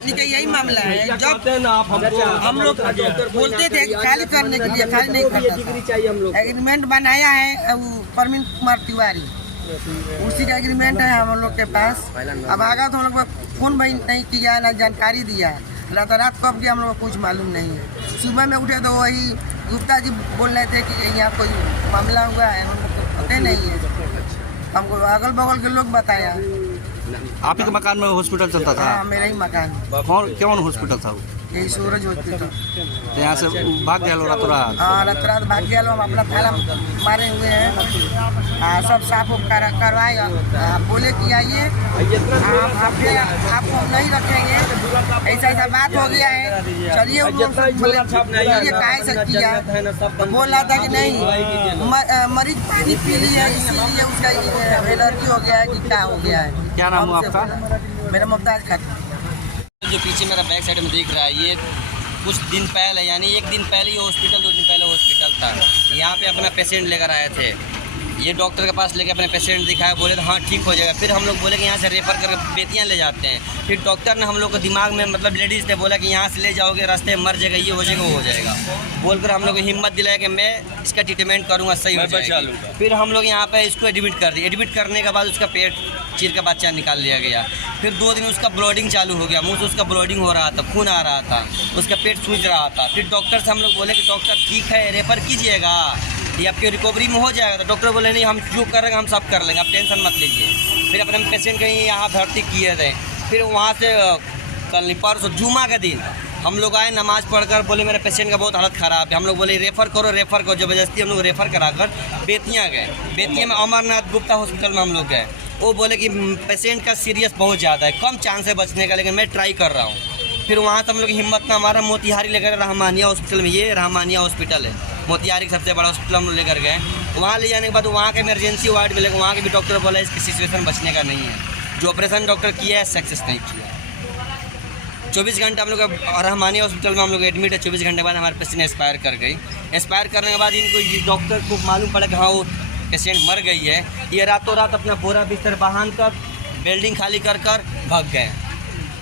यही मामला है। जब हम लोग बोलते थे खाली करने के लिए, खाली नहीं करता। एग्रीमेंट बनाया है परवीन कुमार तिवारी, उसी का एग्रीमेंट है हम लोग के पास। अब आगा तो हम लोग फोन भी नहीं किया, ना जानकारी दिया है। रात कब गया हम लोग को कुछ मालूम नहीं है। सुबह में उठे तो वही गुप्ता जी बोल रहे थे कि यहाँ कोई मामला हुआ है, हमको पता नहीं है। हमको अगल बगल के लोग बताया। आप ही के मकान में हॉस्पिटल चलता था? हाँ, मेरा ही मकान। कौन हॉस्पिटल था वो? यही सूरज हॉस्पिटल। तो यहाँ से भाग गया लोग रातों रात? हाँ, रात रात भाग गया लोग। अपना थाला मारे हुए हैं, सब साफ करवाए। बोले कि आइए, आपको नहीं रखेंगे, ऐसा बात हो गया है। चलिए काहे से किया, तो बोल रहा था कि नहीं मरीज पानी पी ली है, इसीलिए उसका एलर्जी हो गया है कि क्या हो गया है। क्या नाम हुआ आपका? मेरा मुमताज खान। जो पीछे मेरा बैक साइड में दिख रहा है, ये कुछ दिन पहले, यानी एक दिन पहले ही हॉस्पिटल, 2 दिन पहले हॉस्पिटल था। यहाँ पे अपना पेशेंट लेकर आए थे। ये डॉक्टर के पास लेके अपने पेशेंट दिखाया, बोले तो हाँ ठीक हो जाएगा। फिर हम लोग बोले कि यहाँ से रेफर कर बेतियाँ ले जाते हैं। फिर डॉक्टर ने हम लोग को दिमाग में, मतलब लेडीज़ ने बोला कि यहाँ से ले जाओगे, रास्ते में मर जाएगा, ये हो जाएगा, वो हो जाएगा। बोलकर हम लोग को हिम्मत दिलाया कि मैं इसका ट्रीटमेंट करूँगा, सही हो जाएगा। फिर हम लोग यहाँ पे इसको एडमिट कर दिए। एडमिट करने के बाद उसका पेट चीर का बच्चा निकाल लिया गया। फिर 2 दिन उसका ब्लीडिंग चालू हो गया, मुँह से उसका ब्लीडिंग हो रहा था, खून आ रहा था, उसका पेट सूज रहा था। फिर डॉक्टर से हम लोग बोले कि डॉक्टर ठीक है, रेफर कीजिएगा, ये आपकी रिकवरी में हो जाएगा। तो डॉक्टर बोले नहीं, हम जो करेंगे हम सब कर लेंगे, आप टेंशन मत लीजिए। फिर अपने पेशेंट कहीं यहाँ भर्ती किए थे। फिर वहाँ से कल परसों जुमा के दिन हम लोग आए, नमाज़ पढ़कर बोले मेरे पेशेंट का बहुत हालत ख़राब है। हम लोग बोले रेफ़र करो। ज़बरदस्ती हम लोग रेफ़र कराकर बेतिया गए। बेतिया में अमरनाथ गुप्ता हॉस्पिटल में हम लोग गए। वो बोले कि पेशेंट का सीरियस बहुत ज़्यादा है, कम चांस है बचने का, लेकिन मैं ट्राई कर रहा हूँ। फिर वहाँ से हम लोग हिम्मत ना हमारा मोतिहारी लेकर रहमानिया हॉस्पिटल में, ये रहमानिया हॉस्पिटल है मोतिहारी का सबसे बड़ा हॉस्पिटल, हम लोग लेकर गए। वहाँ ले जाने के बाद वहाँ का इमरजेंसी वार्ड में लेकर, वहाँ के भी डॉक्टर बोला इसकी सिचुएशन बचने का नहीं है। जो ऑपरेशन डॉक्टर किया है सक्सेस नहीं किया। 24 घंटे हम लोग रहमानिया हॉस्पिटल में हम लोग एडमिट है। 24 घंटे बाद हमारे पेशेंट एक्सपायर कर गई। एक्सपायर करने के बाद इनको डॉक्टर को मालूम पड़ा कि हाँ वो पेशेंट मर गई है। ये रातों रात अपना पूरा बिस्तर बांध कर बिल्डिंग खाली कर भाग गए।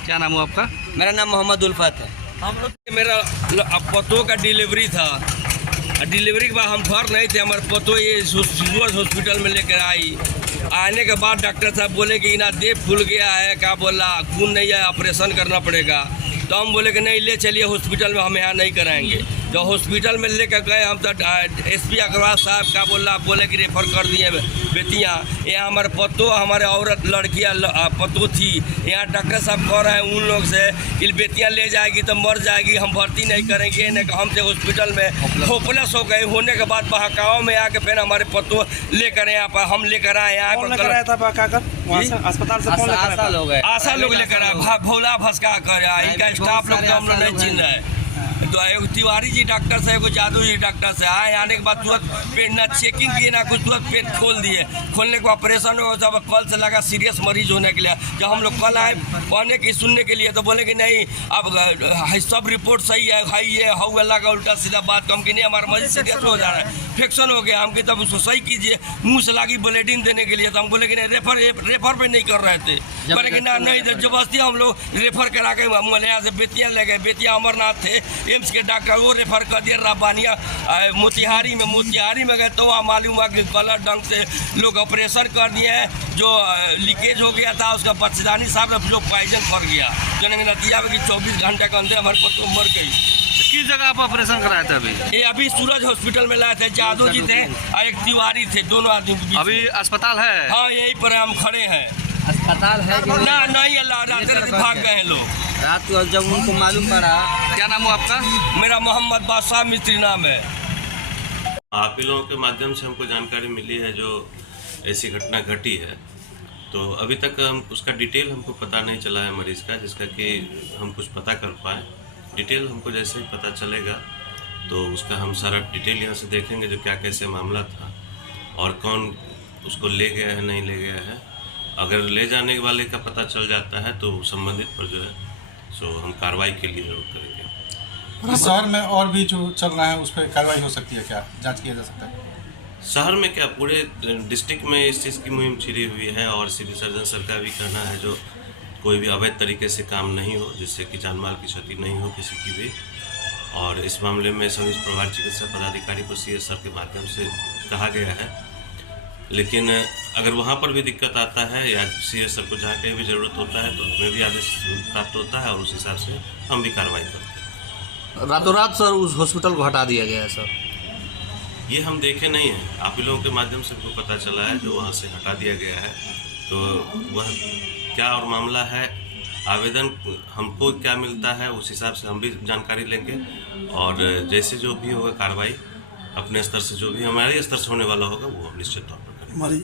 क्या नाम हुआ आपका? मेरा नाम मोहम्मद उल्फत है। हम लोग मेरा पतों का डिलीवरी था। डिलीवरी के बाद हम घर नहीं थे, हमारे पतों ये सूरज हॉस्पिटल में लेकर आई। आने के बाद डॉक्टर साहब बोले कि ना देह फूल गया है, क्या बोला खून नहीं है, ऑपरेशन करना पड़ेगा। तो हम बोले कि नहीं ले चलिए हॉस्पिटल में, हम यहाँ नहीं कराएंगे। जो हॉस्पिटल में लेकर गए हम तो SP अग्रवाल साहब का बोले कि रेफर कर दिए बेटियाँ। यहाँ हमारे पतो हमारे औरत लड़कियाँ पतो थी, यहाँ डॉक्टर साहब कह रहे हैं उन लोग से कि बेटियाँ ले जाएगी तो मर जाएगी, हम भर्ती नहीं करेंगे। नहीं हमसे हॉस्पिटल में होपलेस हो गए, होने के बाद बहकाव में आके फिर हमारे पतो लेकर यहाँ पर हम लेकर आए। यहाँ अस्पताल से कौन आशा लोग लेकर आए, भोला भसका कर इनका स्टाफ लोग तो हम लोग नहीं चिन्ह रहे। तो एगो तिवारी जी डॉक्टर से, एगो जादू जी डॉक्टर से आए, आने के बाद तुरंत पेट ना चेकिंग किए ना कुछ, तुरंत पेट खोल दिए। खोलने के ऑपरेशन हो, सब कल से लगा सीरियस मरीज होने के लिए। जब हम लोग कल आए पढ़ने की सुनने के लिए तो बोले कि नहीं अब सब रिपोर्ट सही है, हाई है, हाउ अल्लाह का उल्टा सीधा बात कम कि नहीं हमारा मरीज सीरियस हो जा रहा है, इन्फेक्शन हो गया। हम तब उसको सही कीजिए, मुँह से लगी ब्लीडिंग देने के लिए। तो हम बोले कि नहीं रेफर पे नहीं कर रहे थे, बोले कि ना नहीं जबरदस्ती हम लोग रेफर करा के यहाँ से बेतिया ले गए। बेतिया अमरनाथ थे एम्स के डॉक्टर, वो रेफर कर दिया रब्बानिया मोतिहारी में गए तो वहाँ मालूम हुआ कि गलत ढंग से लोग ऑपरेशन कर दिए हैं। जो लीकेज हो गया था उसका बच्चेदानी साहब ने जो पॉइजन कर गया, जो नतीजा में कि 24 घंटे के अंदर हमारे पत्नी मर गई। किस जगह आप ऑपरेशन कराए थे अभी? ये अभी सूरज हॉस्पिटल में लाए थे, जादू जी थे और एक तिवारी थे, दोनों आदमी। अभी अस्पताल है? हाँ यहीं पर हम खड़े हैं। अस्पताल है ना नहीं अल्लाह रात भाग गए हैं लोग। रात को जब उनको मालूम पड़ा। क्या नाम है आपका? मेरा मोहम्मद बादशाह मिस्त्री नाम है। आप ही लोगों के माध्यम से हमको जानकारी मिली है जो ऐसी घटना घटी है, तो अभी तक हम उसका डिटेल हमको पता नहीं चला है मरीज़ का, जिसका कि हम कुछ पता कर पाए। डिटेल हमको जैसे ही पता चलेगा तो उसका हम सारा डिटेल यहाँ से देखेंगे जो क्या कैसे मामला था और कौन उसको ले गया है नहीं ले गया है। अगर ले जाने वाले का पता चल जाता है तो संबंधित पर जो है सो हम कार्रवाई के लिए जरूर करेंगे। शहर में और भी जो चल रहा है उस पर कार्रवाई हो सकती है, क्या जांच किया जा सकता है? शहर में क्या पूरे डिस्ट्रिक्ट में इस चीज़ की मुहिम छिड़ी हुई है और सिविल सर्जन सर का भी कहना है जो कोई भी अवैध तरीके से काम नहीं हो, जिससे कि जान माल की क्षति नहीं हो किसी की भी। और इस मामले में संयुक्त प्रभारी चिकित्सा पदाधिकारी को CS सर के माध्यम से कहा गया है, लेकिन अगर वहाँ पर भी दिक्कत आता है या CS सर को जहाँ कहीं भी ज़रूरत होता है तो हमें भी आदेश प्राप्त होता है और उस हिसाब से हम भी कार्रवाई करते हैं। रातों रात सर उस हॉस्पिटल को हटा दिया गया है सर? ये हम देखे नहीं हैं, आप ही लोगों के माध्यम से हमको पता चला है जो वहाँ से हटा दिया गया है। तो वह क्या और मामला है, आवेदन हमको क्या मिलता है उस हिसाब से हम भी जानकारी लेंगे और जैसे जो भी होगा कार्रवाई अपने स्तर से जो भी हमारे स्तर से होने वाला होगा वो हम निश्चित तौर पर करेंगे।